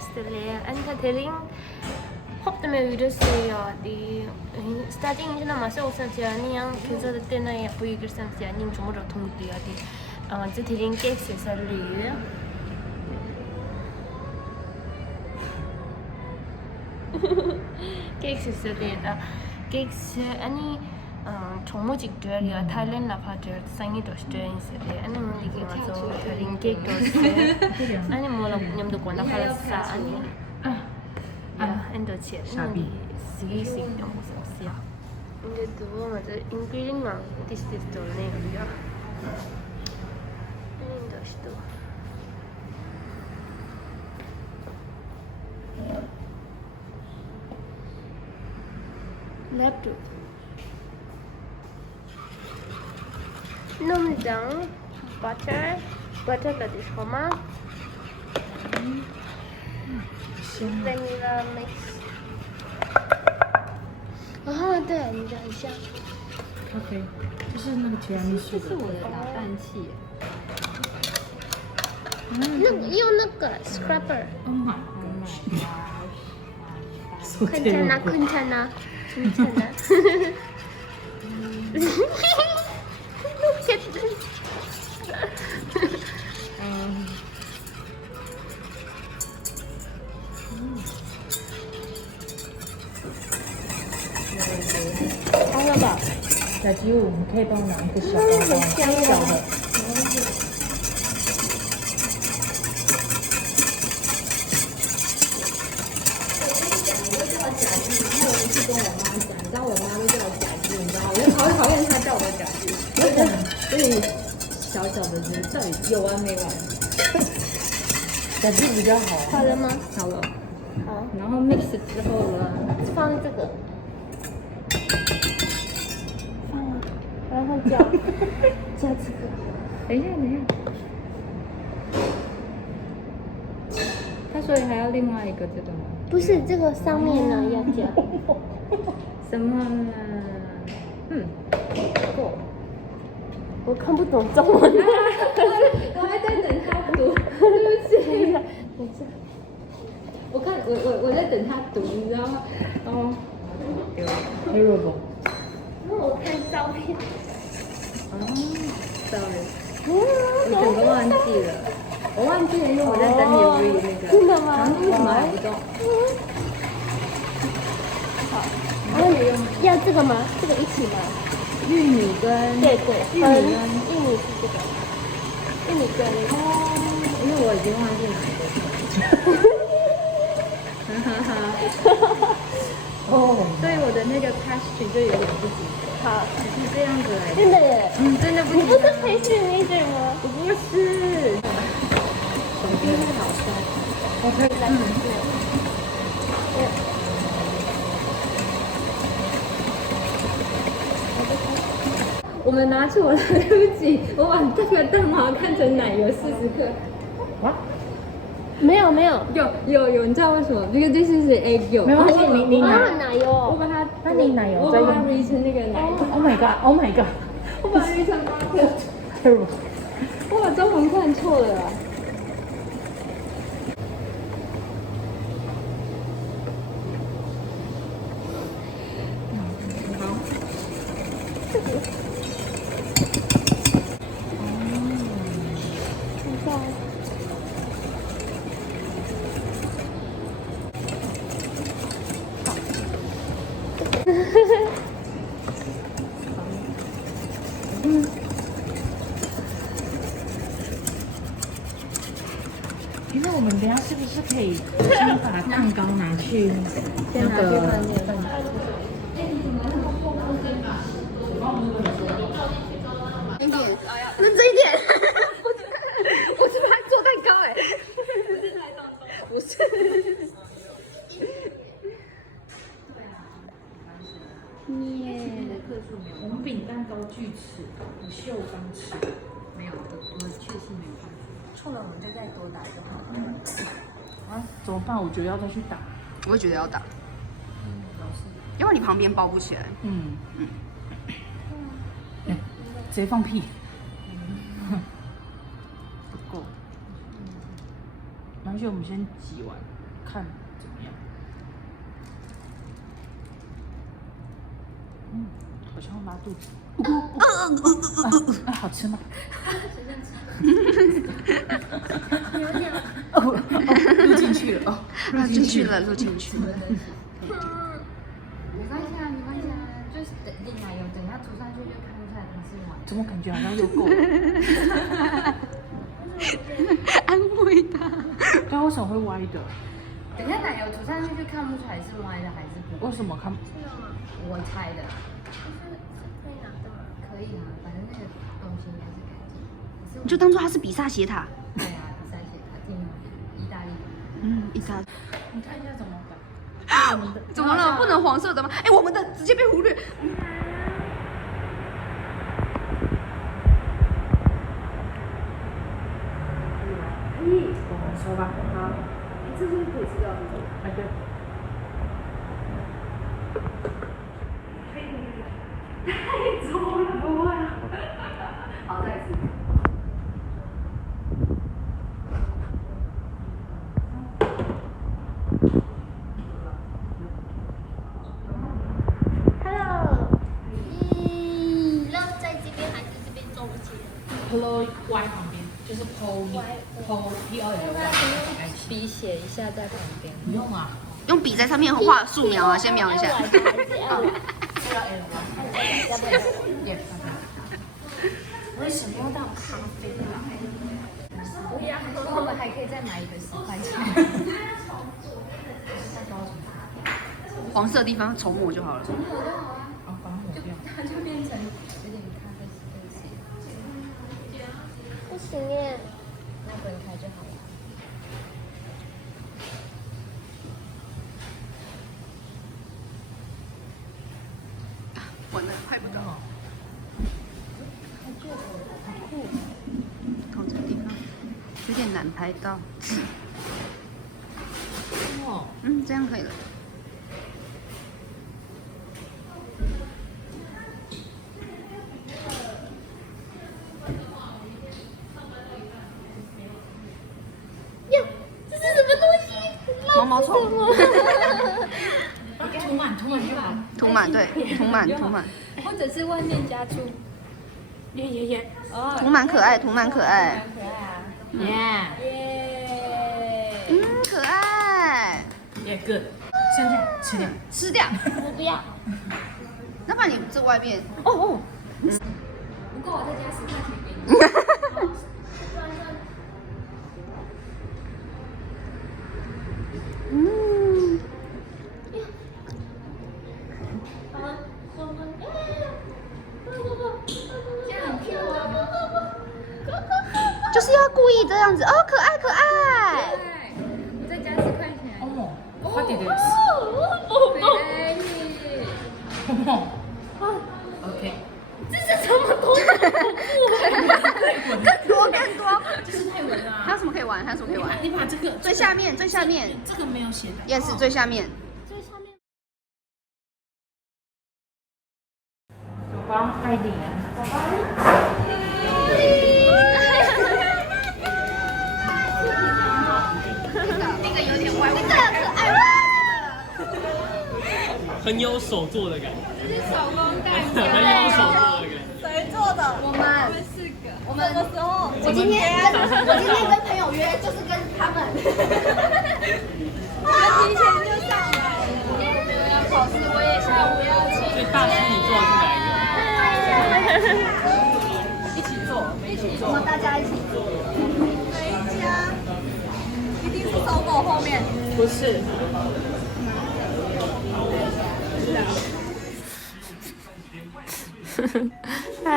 yesterday. And Catherine hopped me with the starting in a muscle sense, and to the dinner, we get some young tomorrow to the Catherine cakes is a little. cakes is a little. cakes any 정모직들이야 타일랜드 아파트 상이도 스트레인스데 아니 뭐이게 와서 다른 케이크도 아니 뭐라 냠도 권나 팔았어 아니 엔도 치 시시 좀 무섭지야 근데 또 맞아 인그리딩만 디스도 네요 엔도 시도 랩도 Numdang, butter that is homa, vanilla mix. 啊，对，你的很像。OK， 就是那个提拉米苏的。这是我的打蛋器。那个用那个 scrubber。Oh my gosh！ 괜찮아.好了吧，小鸡舞，你可以帮我拿一个小包包，小的。你知道我妈都叫我假鸡，你知道吗？我好讨厌她叫我假鸡，所以小小的鸡到底有完没完？小鸡比较好。好了吗？好了，好，然后 mix 之后呢，放这个，放啊，然后加这个。等一下，他说还要另外一个这个吗？不是这个上面呢要加。什么呢？够。我看不懂中文。我还在等他读，对不起。等一下，我在等他读，你知道吗？哦。Terrible。那我看照片。sorry，我整个忘记了，我忘记了，因为我在等你 read 那个。真的吗？然后为什么还不动？好，然后要这个吗？这个一起吗？玉米跟对，玉米跟玉米是这个，玉米跟因为我已经忘记哪一个了。哦，所以我的那个 pastry 就有点不及格。好，是这样子来的。真的耶。真的不你不是及格。培训 major 吗？我不是。手机会好酸。我可以来评估。我们拿错了，对不起，我把这个蛋黄看成奶油40克。啊？没有，有，你知道为什么？这个this is egg yolk。没关系，你拿。奶油。我把它，那你奶油再用。我把它 read 成那个奶油。Oh my god！Oh my god！ 我把它 read 成8克。Terrible！ 我把中文看错了啦。那我们等一下是不是可以先把蛋糕拿去那个？认真一点。我是拍做蛋糕哎。不是。红饼蛋糕锯齿，不锈钢齿。没有，我确实没有办法。错了，我们就再多打就好了。啊，怎么办？我觉得要再去打。我也觉得要打，要不然你旁边包不起来。直接放屁。不够。而且我们先挤完。看怎么样。好像拉肚子。好吃吗？录进去了哦，录进去了，录进去了。没关系啊，没关系啊，就是等奶油等它涂上去就看不出来它是完。怎么感觉好像又够了？安慰他。对啊，为什么会歪的？等下奶油涂上去就看不出来是歪的还是不歪。为什么看？我猜的。可以拿的吗？可以啊，反正那个东西应该是干净。你就当做它是比萨斜塔。对啊，比赛写它挺意大利。意大利。你看一下怎么打。怎么了？不能黄色的吗？哎，我们的直接被忽略。我们收吧。好。这是可以吃掉的。哎，对。太重了，不会啊。好，再一次。那在这边还是这边中间？ Hello Y 旁边，就是 POL 笔写一下在旁边。不用啊。用笔在上面画素描啊，先描一下。为什么要到咖啡来？不一样，我们还可以再买一个10块钱。黄色的地方重抹就好了。哦，把它抹掉。它就变成有点咖啡色。不行耶。那分开就好了。完了，拍不到。从这个地方有点难拍到。哦。这样可以了。哟，这是什么东西？毛毛虫。涂满就好。涂满，对，涂满。或者是外面加醋。耶。哦。涂满可爱，涂满可爱。可爱啊。耶。可爱。也 good。剩下吃掉。吃掉。我不要。那不然你这外面。不够，我再加10块钱给你。就是要故意这样子哦，可爱可爱。我再加10块钱。哦，快点点。OK。这是什么东西？更多。这是泰文啊。还有什么可以玩？你把这个最下面，这个没有写的。也是最下面。最下面。宝宝，快点。那个有点歪，这个可爱吗？很有手做的感觉，这是手工蛋糕。很有手做的感觉。我们4个。我们什么时候？我今天跟朋友约，就是跟他们。我提前就上来了。我要考试，我也下午要请。所以大师你做的是哪一个？一起做。我们大家一起做。哪一家？一定是搜狗后面。不是。嗨。